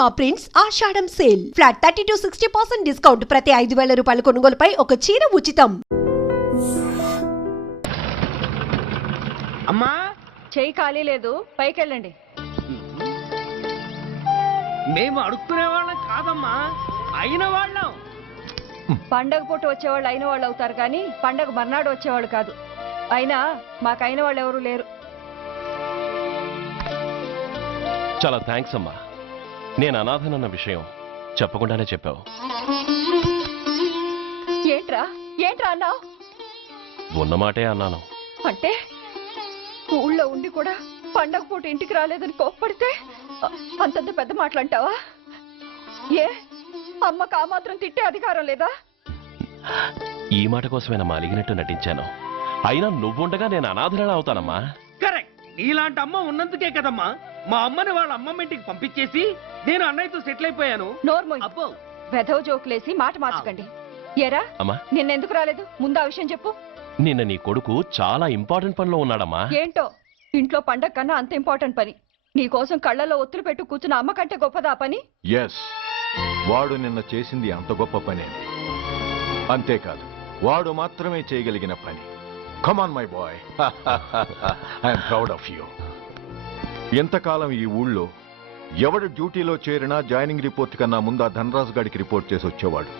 Cinema prints Ashadham sale flat 30 to 60% discount ప్రతి 5,000 రూపాయల కొనుగోలుపై ఒక చీర ఉచితం. అమ్మా చెయ్యి ఖాళీ లేదు, పైకెళ్ళండి. మేము అడుక్కునే వాళ్ళం కాదమ్మా, అయిన వాళ్ళం. పండగ పూట వచ్చేవాళ్ళు అయిన వాళ్ళు అవుతారు కానీ పండగ మర్నాడు వచ్చేవాళ్ళు కాదు. అయినా మాకు అయిన వాళ్ళు ఎవరు లేరు. చాలా థ్యాంక్స్ అమ్మా. నేను అనాథనన్న విషయం చెప్పకుండానే చెప్పావు. ఏంట్రా ఏంట్రా అన్నావు? ఉన్నమాటే అన్నాను. అంటే ఊళ్ళో ఉండి కూడా పండగ పూట ఇంటికి రాలేదని కోప్పడితే అంతంత పెద్ద మాటలంటావా? ఏ అమ్మకు ఆ మాత్రం తిట్టే అధికారం లేదా? ఈ మాట కోసమేనమ్మా అలిగినట్టు నటించాను. అయినా నువ్వుండగా నేను అనాథనలా అవుతానమ్మా. కరెక్ట్. నీలాంటి అమ్మ ఉన్నందుకే కదమ్మా మా అమ్మని వాళ్ళ అమ్మమ్మ ఇంటికి పంపించేసి నేను అన్నయ్యతో సెటిల్ అయిపోయాను. నోర్మోయ్, అబ్బో వెధవ జోకులేసి మాట మార్చకండి. ఏరా అమ్మా, నిన్నెందుకు రాలేదు? ముందు ఆ విషయం చెప్పు. నిన్న నీ కొడుకు చాలా ఇంపార్టెంట్ పనిలో ఉన్నాడమ్మా. ఏంటో ఇంట్లో పండగ కన్నా అంత ఇంపార్టెంట్ పని. నీకోసం కళ్ళల్లో ఒత్తులు పెట్టు కూర్చున్న అమ్మ కంటే గొప్పదా పని? ఎస్, వాడు నిన్న చేసింది అంత గొప్ప పనే. అంతేకాదు, వాడు మాత్రమే చేయగలిగిన పని. Come on my boy, I'm proud of you. ఎంతకాలం ఈ ఊళ్ళో ఎవడు డ్యూటీలో చేరినా జాయినింగ్ రిపోర్ట్ కన్నా ముందు ఆ ధనరాజు గారికి రిపోర్ట్ చేసి వచ్చేవాడు.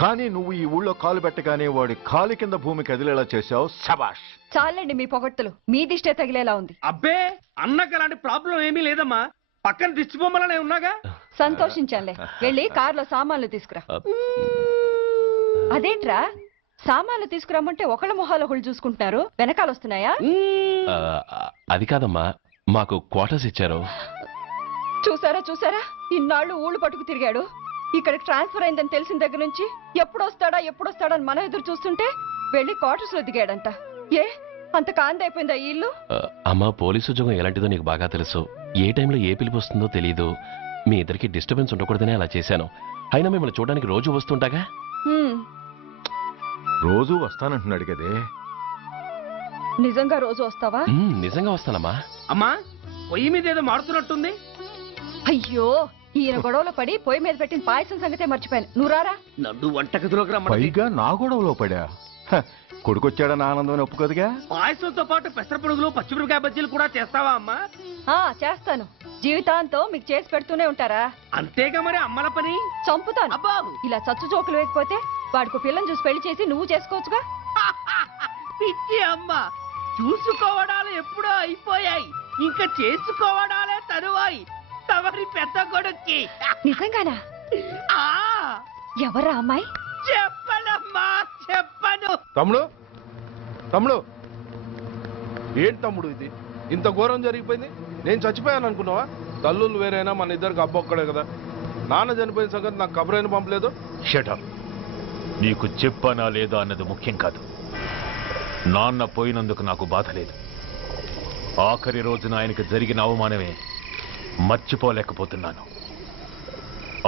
కానీ నువ్వు ఈ ఊళ్ళో కాలు పెట్టగానే వాడి కాలి కింద భూమి కదిలేలా చేశావు. శబాష్. చాలండి మీ పొగడ్తలు, మీ దిష్టే తగిలేలా ఉంది. అబ్బే అన్నకు అలాంటి ప్రాబ్లం ఏమీ లేదమ్మా, పక్కన దిష్టి బొమ్మలనే ఉన్నాగా. సంతోషించాలే. వెళ్ళి కార్లో సామాన్లు తీసుకురా. అదేంట్రా సామాన్లు తీసుకురామంటే ఒకళ్ళ మొహాల ఒకళ్ళు చూసుకుంటున్నారు, వెనకాల వస్తున్నాయా? అది కాదమ్మా, మాకు క్వార్టర్స్ ఇచ్చారు. చూసారా చూసారా, ఇన్నాళ్ళు ఊళ్ళు పట్టుకు తిరిగాడు. ఇక్కడికి ట్రాన్స్ఫర్ అయిందని తెలిసిన దగ్గర నుంచి ఎప్పుడొస్తాడా అని మనం ఎదురు చూస్తుంటే వెళ్ళి క్వార్టర్స్ లో దిగాడంట. ఏ అంత కాందైపోయిందా ఈ ఇల్లు? అమ్మా, పోలీసు ఉద్యోగం ఎలాంటిదో నీకు బాగా తెలుసు. ఏ టైంలో ఏ పిలుపు వస్తుందో తెలియదు. మీ ఇద్దరికి డిస్టర్బెన్స్ ఉండకూడదనే అలా చేశాను. అయినా మిమ్మల్ని చూడడానికి రోజు వస్తుంటాగా. రోజు వస్తానంటున్నాడు కదే. నిజంగా రోజు వస్తావా? నిజంగా వస్తానమ్మా. అమ్మా పొయ్యి మీద ఏదో మాడుతున్నట్టుంది. అయ్యో, ఈయన గొడవలో పడి పొయ్యి మీద పెట్టిన పాయసం సంగతే మర్చిపోయాను. నువ్వు రారా? నన్ను వంటగదిలోకి రమ్మని. పైగా నా గొడవలో పడా. కొడుకొచ్చాడని ఆనందం ఒప్పుకోదుగా. పాయసంతో పాటు పెసరపొడుగులు పచ్చిమిరపకాయ బజ్జీలు కూడా చేస్తావా అమ్మా? చేస్తాను. జీవితాంతం మీకు చేసి పెడుతూనే ఉంటారా? అంతేగా మరి అమ్మల పని. చంపుతాను. అబ్బా ఇలా చచ్చు జోకులు వేయకపోతే వాడికి పిల్లని చూసి పెళ్లి చేసి నువ్వు చేసుకోవచ్చుగా. పిచ్చి అమ్మ, చూసుకోవడాలు ఎప్పుడో అయిపోయాయి, ఇంకా చేసుకోవడాలే తరువాయి. తమరి పెద్ద కొడుక్కి. నిజంగానా? ఎవరా అమ్మాయి? చెప్పనమ్మా, చెప్పను. తమ్ముడు ఏంటి తమ్ముడు ఇది? ఇంత ఘోరం జరిగిపోయింది. నేను చచ్చిపోయాను అనుకున్నావా? తల్లులు వేరైనా మన ఇద్దరికి అబ్బొక్కడే కదా. నాన్న చనిపోయిన సంగతి నాకు కబరైన పంపలేదు. షటప్. నీకు చెప్పనా లేదా అన్నది ముఖ్యం కాదు. నాన్న పోయినందుకు నాకు బాధ లేదు. ఆఖరి రోజున ఆయనకు జరిగిన అవమానమే మర్చిపోలేకపోతున్నాను.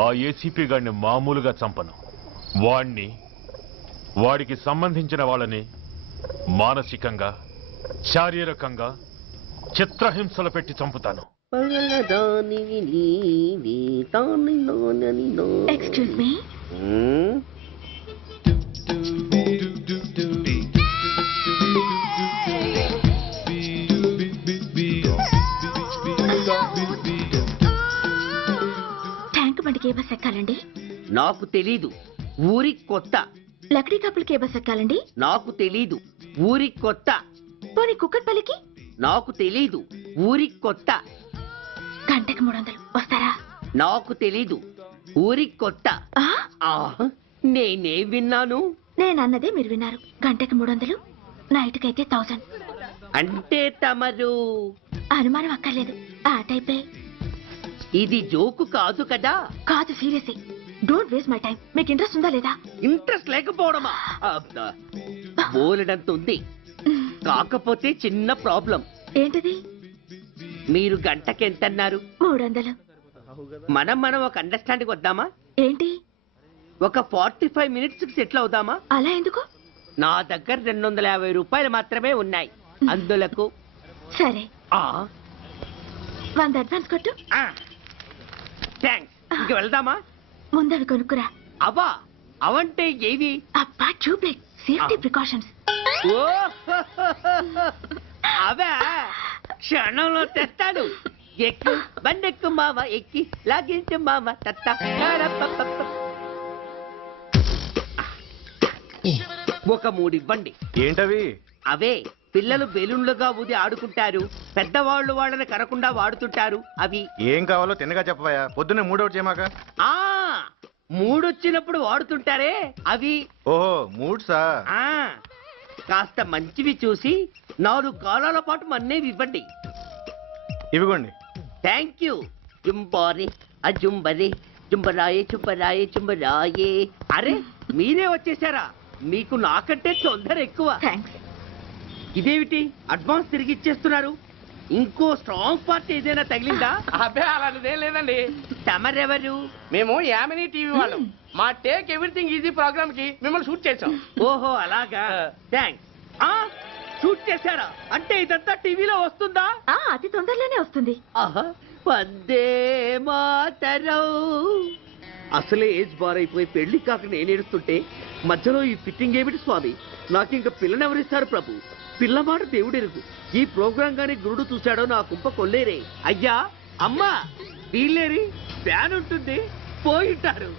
ఆ ఏసీపీ గారిని మామూలుగా చంపను. వాడికి సంబంధించిన వాళ్ళని మానసికంగా, శారీరకంగా చిత్రహింసలు పెట్టి చంపుతాను. Excuse me. ట్యాంక్ బండికి ఏ బస్ ఎక్కాలండి? నాకు తెలీదు, ఊరి కొత్త. లక్డీ కప్పులకి ఏ బస్ ఎక్కాలండి? నాకు తెలీదు, ఊరి కొత్త. పోనీ కుక్కట్పల్లికి? నాకు తెలీదు, ఊరి కొత్త. గంటకి 300 వస్తారా? నాకు తెలీదు, ఊరి కొత్త. నేనే విన్నాను. నేను అన్నదే మీరు విన్నారు. గంటకి 300, నైట్కైతే 1000. అంటే తమరు? అనుమానం అక్కర్లేదు, ఆ టైపే. ఇది జోకు కాదు కదా? కాదు, serious. Don't waste my time. మీకు ఇంట్రెస్ట్ ఉందా లేదా? ఇంట్రెస్ట్ లేకపోవడమా? బోలెడంత ఉంది. కాకపోతే చిన్న ప్రాబ్లం. ఏంటిది? మీరు గంటకి ఎంత అన్నారు? 300. మనం ఒక అండర్స్టాండింగ్ వద్దామా? ఏంటి? ఒక 45 మినిట్స్ సెటిల్ అవుదామా? అలా ఎందుకు? నా దగ్గర 250 రూపాయలు మాత్రమే ఉన్నాయి. అందులకు సరే, 100 అడ్వాన్స్ కొట్టు. థ్యాంక్స్. ఇంక వెళ్దామా? ముందవి కొనుక్కురా. అవా అవంటే ఏవి? అబ్బా ట్యూబ్లైట్, సేఫ్టీ ప్రికాషన్స్. ఓ అవా క్షణంలో తెస్తాను. ఎక్కు బండెక్కు మామ, ఎక్కి లాగించు మామ తత్త. ఒక 3 ఇవ్వండి. ఏంటవి? అవే పిల్లలు బెలూన్లుగా ఊది ఆడుకుంటారు, పెద్దవాళ్ళు వాళ్ళని కరకుండా వాడుతుంటారు అవి. ఏం కావాలో తిన్నగా చెప్పవయ్యా, పొద్దున్నే మూడోటి చేయమాక. ఆ మూడొచ్చినప్పుడు వాడుతుంటారే అవి. ఓహో మూడ్సా? ఆ కాస్త మంచివి చూసి 4 కాలాల పాటు మన్నేవి ఇవ్వండి. ఇవిగోండి. Thank you. జుంబారే అజుంబరే జుంబరాయే చుంబరాయే చుంబరాయే. అరే మీరే వచ్చేసారా? మీకు నాకంటే తొందర ఎక్కువ. థ్యాంక్స్. ఇదేమిటి అడ్వాన్స్ తిరిగి ఇచ్చేస్తున్నారు? ఇంకో స్ట్రాంగ్ పార్ట్ ఏదైనా తగిలిందా? అబ్బే అలాంటిదేం లేదండి. తమరెవరు? మేము యామినీ టీవీ వాళ్ళం. మా టేక్ ఎవ్రీథింగ్ ఈజీ ప్రోగ్రామ్ కి మిమ్మల్ని షూట్ చేసాం. ఓహో అలాగా, థ్యాంక్స్. షూట్ చేశారా? అంటే ఇదంతా టీవీలో వస్తుందా? అతి తొందరలోనే వస్తుంది. ఆహా వందే మాతరం. అసలే ఏజ్ బార్ అయిపోయి పెళ్లి కాక నేను ఏడుస్తుంటే మధ్యలో ఈ ఫిట్టింగ్ ఏమిటి స్వామి? నాకు ఇంకా పిల్లనెవరిస్తారు ప్రభు? పిల్లమాట దేవుడెరుగు. ఈ ప్రోగ్రాం గాని గురుడు చూశాడో నా కుంప కొల్లేరే. అయ్యా అమ్మా వీళ్ళేరి ఫ్యాన్ ఉంటుంది పోయింటారు.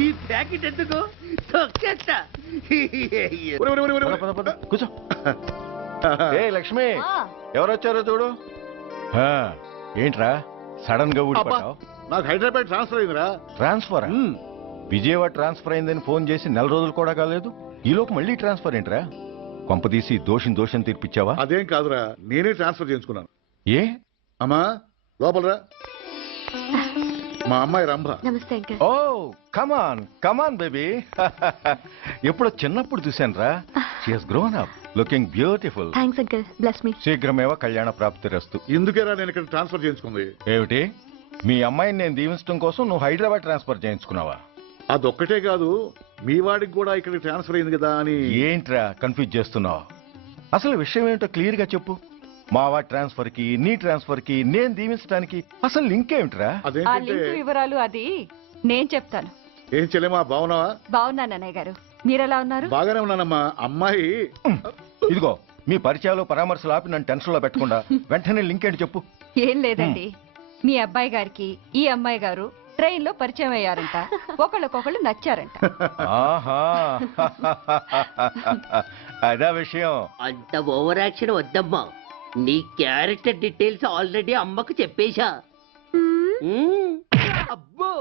ఈ ప్యాకెట్ ఎందుకు తొక్కేస్తా. కూర్చో. ఏ లక్ష్మి, ఎవరొచ్చారో చూడు. ఏంట్రా సడన్ గా ఊడిపడ్డావు? నాకు హైదరాబాద్ ట్రాన్స్ఫర్ అయిందిరా. ట్రాన్స్ఫర్? విజయవాడ ట్రాన్స్ఫర్ అయిందని ఫోన్ చేసి 4 రోజులు కూడా కాలేదు. ఈలోపు మళ్ళీ ట్రాన్స్ఫర్ ఏంట్రా? కొంపదీసి దోషం తీర్పిచ్చావా? అదేం కాదురా, నేనే ట్రాన్స్ఫర్ చేయించుకున్నాను. ఏ? అమ్మా లోపలరా. మా అమ్మాయి రంభ. నమస్తే అంకల్. ఓ కమాన్ బేబీ. ఎప్పుడో చిన్నప్పుడు చూశాను రా. She has grown up, looking beautiful. Thanks uncle, bless me. శీఘ్రమేవో కళ్యాణ ప్రాప్తిరస్తు. ఇందుకేరా నేను ఇక్కడ ట్రాన్స్ఫర్ చేయించుకుంది. ఏమిటి మీ అమ్మాయిని నేను దీవించడం కోసం నువ్వు హైదరాబాద్ ట్రాన్స్ఫర్ చేయించుకున్నావా? అదొక్కటే కాదు, మీ వాడికి కూడా ఇక్కడ ట్రాన్స్ఫర్ అయింది కదా అని. ఏంట్రా కన్ఫ్యూజ్ చేస్తున్నావు? అసలు విషయం ఏంటో క్లియర్ గా చెప్పు. మా వాడి ట్రాన్స్ఫర్ కి నీ ట్రాన్స్ఫర్ కి నేను దీవించడానికి అసలు లింక్ ఏమిట్రా? ఆ అదేంటంటే లింక్ వివరాలు అది నేను చెప్తాను. ఏం చెల్లెమా బాగున్నావా? బాగున్నాను అన్నయ్య గారు, మీరెలా ఉన్నారు? బాగానే ఉన్నానమ్మా. అమ్మాయి ఇదిగో మీ పరిచయాలు పరామర్శలు ఆపి నన్ను టెన్షన్ లో పెట్టకుండా వెంటనే లింక్ ఏంటి చెప్పు. ఏం లేదండి, మీ అబ్బాయి గారికి ఈ అమ్మాయి గారు ట్రైన్ లో పరిచయం అయ్యారంట, ఒకళ్ళకొకళ్ళు నచ్చారంట. ఆహా అదా విషయం. అంత ఓవర్ యాక్షన్ వద్దమ్మా. నీ క్యారెక్టర్ డీటెయిల్స్ ఆల్రెడీ అమ్మకు చెప్పేశా. అబ్బో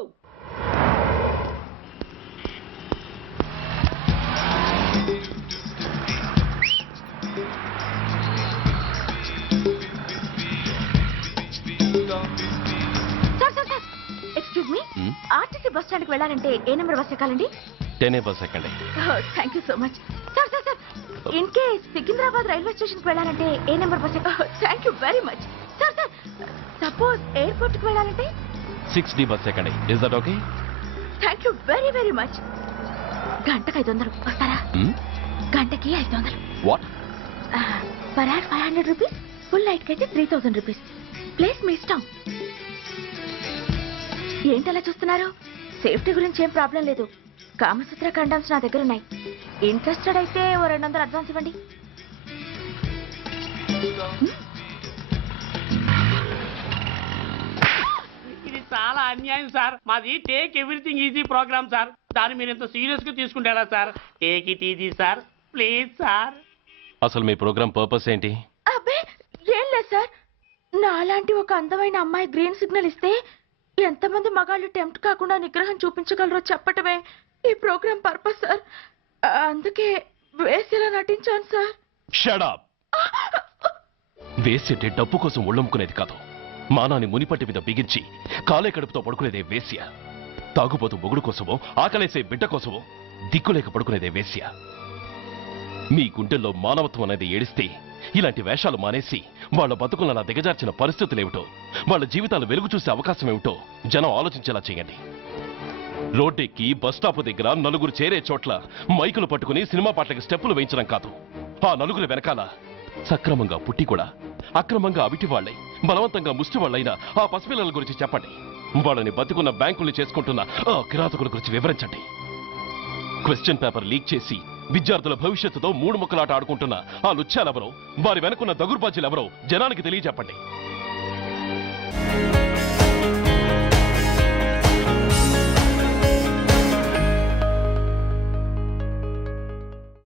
excuse me, RTC bus stand కి వెళ్ళాలంటే ఏ నెంబర్ బస్ ఎక్కాలండి? 10 బస్ ఎక్కండి. Thank you so much. Sir in case Secunderabad railway station కి వెళ్ళాలంటే ఏ నెంబర్ బస్ ఎక్కాలి? Thank you very much. Sir suppose airport కి వెళ్ళాలంటే 6D బస్ ఎక్కండి. Is that okay? Thank you very very much. గంటకి 500 వస్తారా? గంటకి 500. What? Per hour 500 rupees, full night కి అయితే 3000 రూపీస్. ప్లేస్ మీ ఇష్టం. ఏంటలా చూస్తున్నారు? సేఫ్టీ గురించి ఏం ప్రాబ్లం లేదు. కామసూత్ర కండమ్స్ నా దగ్గర ఉన్నాయి. ఇంట్రెస్టెడ్ అయితే ఓ 200 అడ్వాన్స్ ఇవ్వండి. ఇది చాలా అన్యాయం సార్. మాది take everything easy programme sir. దాన్ని మీరు ఎంత సీరియస్ గా తీసుకుంటారా sir? Take it easy sir, please sir. అసలు మీ ప్రోగ్రామ్ పర్పస్ ఏంటి? అబ్బే ఏం లేదు సార్, నాలాంటి ఒక అందమైన అమ్మాయి గ్రీన్ సిగ్నల్ ఇస్తే ఎంతమంది మగాళ్ళు టెంప్ట్ కాకుండా నిగ్రహం చూపించగలరో చెప్పటమే ఈ ప్రోగ్రామ్ పర్పస్ సార్. అందుకే వేసేలా నటించాను సార్. Shut up. వేసేటే డబ్బు కోసం ఒళ్ళమ్ముకునేది కాదు. మానాన్ని మునిపట్టి మీద బిగించి కాలే కడుపుతో పడుకునేదే వేశ్య. తాగుబోతు మొగుడు కోసమో ఆకలేసే బిడ్డ కోసమో దిక్కులేక పడుకునేదే వేశ్య. మీ గుండెల్లో మానవత్వం అనేది ఏడిస్తే ఇలాంటి వేషాలు మానేసి వాళ్ళ బతుకులను అలా దిగజార్చిన పరిస్థితులేమిటో, వాళ్ళ జీవితాలు వెలుగు చూసే అవకాశం ఏమిటో జనం ఆలోచించేలా చేయండి. రోడ్డెక్కి బస్టాప్ దగ్గర నలుగురు చేరే చోట్ల మైకులు పట్టుకుని సినిమా పాటలకు స్టెప్పులు వేయించడం కాదు. ఆ నలుగురు వెనకాల సక్రమంగా పుట్టి కూడా అక్రమంగా అవిటి వాళ్ళై బలవంతంగా ముష్టి వాళ్ళైన ఆ పసిపిల్లల గురించి చెప్పండి. వాళ్ళని బతికున్న బ్యాంకుల్ని చేసుకుంటున్న ఆ కిరాతకుల గురించి వివరించండి. క్వశ్చన్ పేపర్ లీక్ చేసి విద్యార్థుల భవిష్యత్తుతో మూడు ముక్కలాట ఆడుకుంటున్న ఆ లుచ్చాలెవరో, వారి వెనుకున్న దగుర్బాజీలెవరో జనానికి తెలియజెప్పండి.